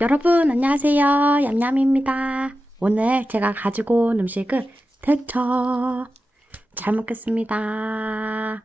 여러분, 안녕하세요. 얌얌입니다. 오늘 제가 가지고 온 음식은 대처. 잘 먹겠습니다.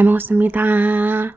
잘 먹었습니다.